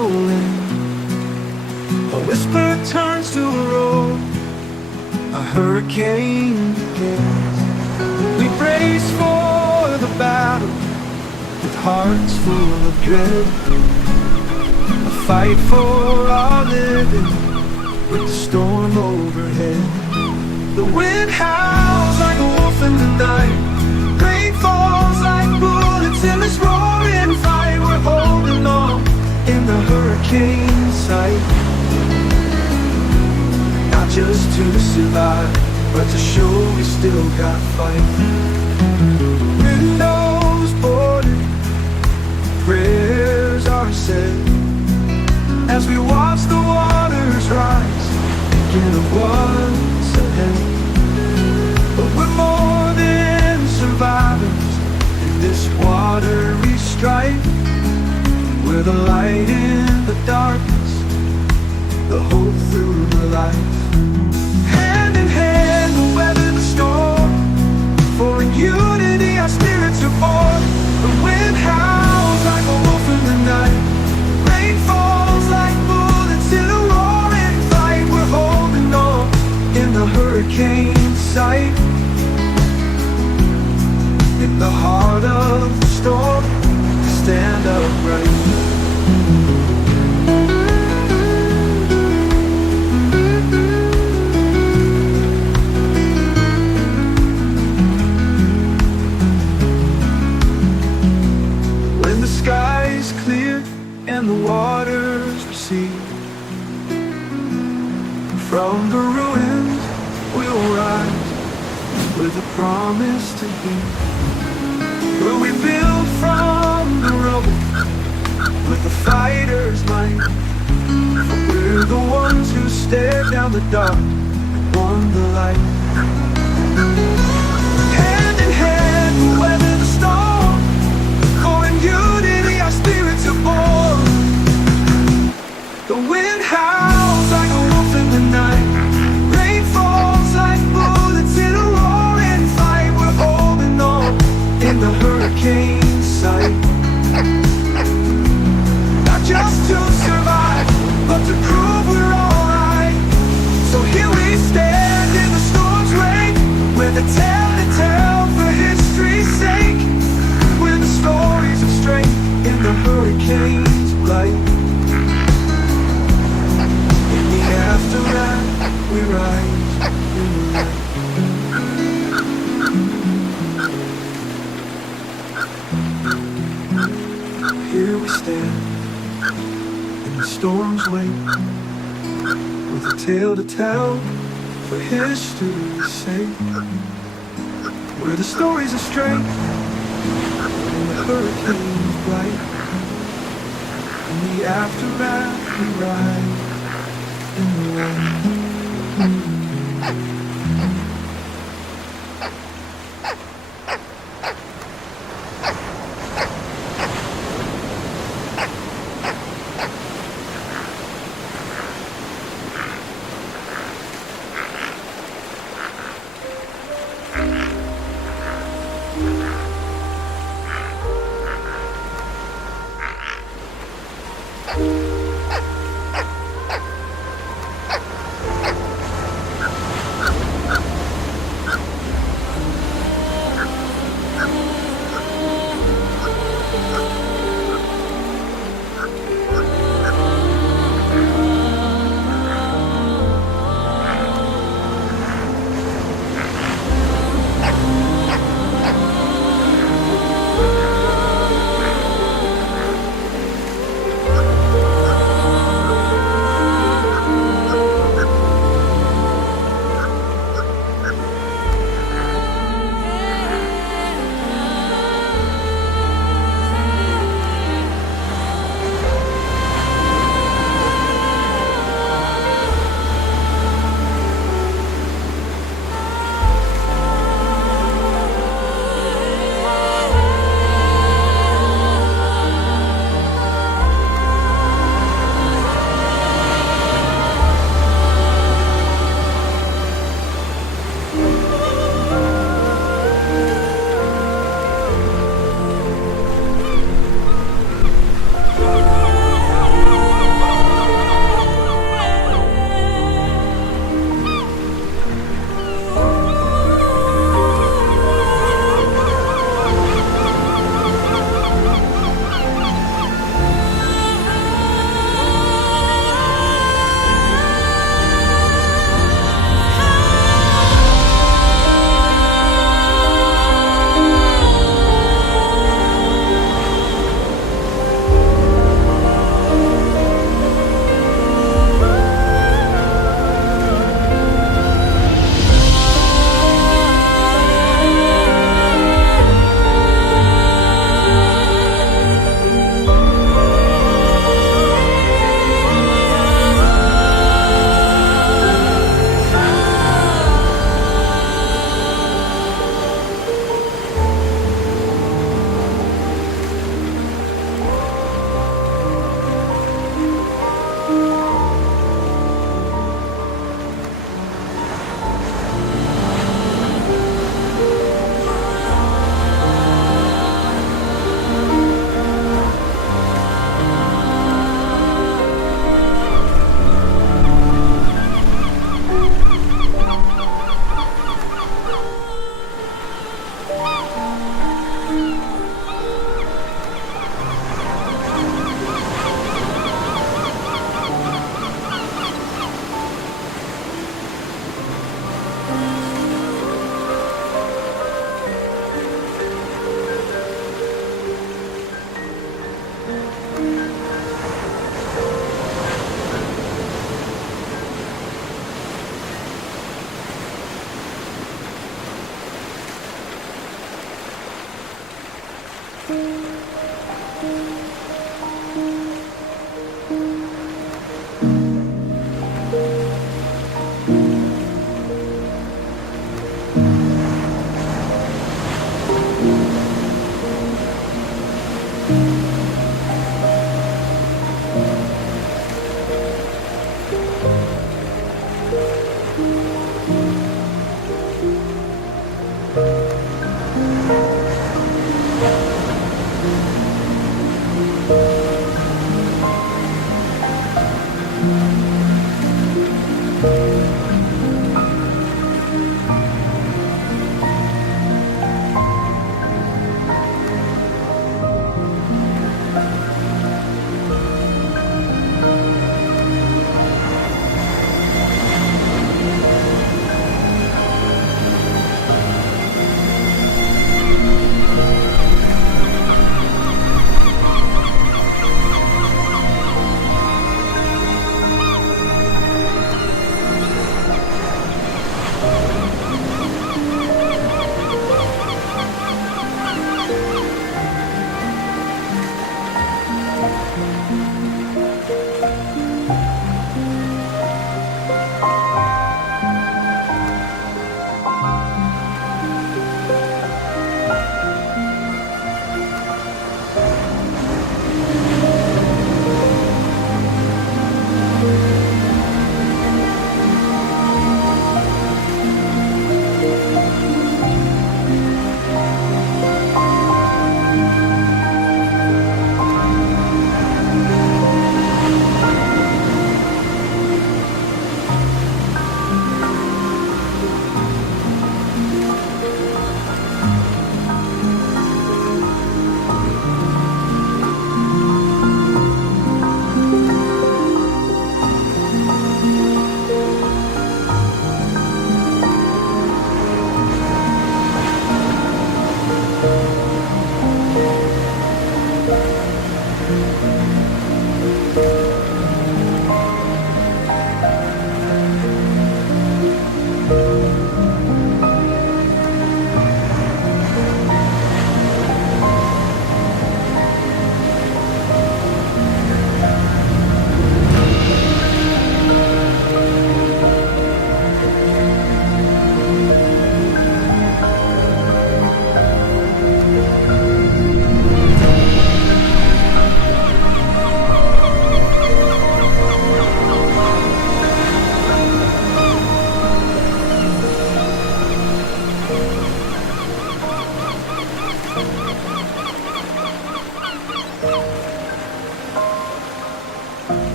whirlwind. A whisper turns to a roar, a hurricane begins. We brace for the battle with hearts full of dread, a fight for our living with the storm overhead. The wind howls like a wolf in the night, rain falls like bullets in this roaring fight. We're holding on in the hurricane sight, not just to survive, but to show we still got fight. Windows boarded, prayers are said as we watch the waters rise, thinking of what's ahead. But we're more than survivors in this watery strife. We're the light in the darkness, the hope through the light. Hand in hand we'll weather the storm, for in unity our spirits are born. The wind howls like a wolf in the night, rain falls like bullets in a roaring fight. We're holding on in the hurricane sight, in the heart of the storm, stand upright. When the sky's clear and the waters recede, from the ruins we'll rise with a promise to heal. Will we build from the rubble with the fighter's might? For we're the ones who stare down the dark and won the light. Hand in hand we'll weather the storm, for in unity our spirits are born. The wind howls like a wolf in the night, rain falls like bullets in a roaring fight. We're holding on in the hurricane sight, not just to survive, but to prove we're alright. So here we stand in the storm's wake, with a tale to tell for history's sake. We're the stories of strength in the hurricane's light. In the aftermath we rise in the light. Here we stand in the storm's wake, with a tale to tell for history's sake. We're the stories of strength in the hurricane's bright. In the aftermath we ride in the light.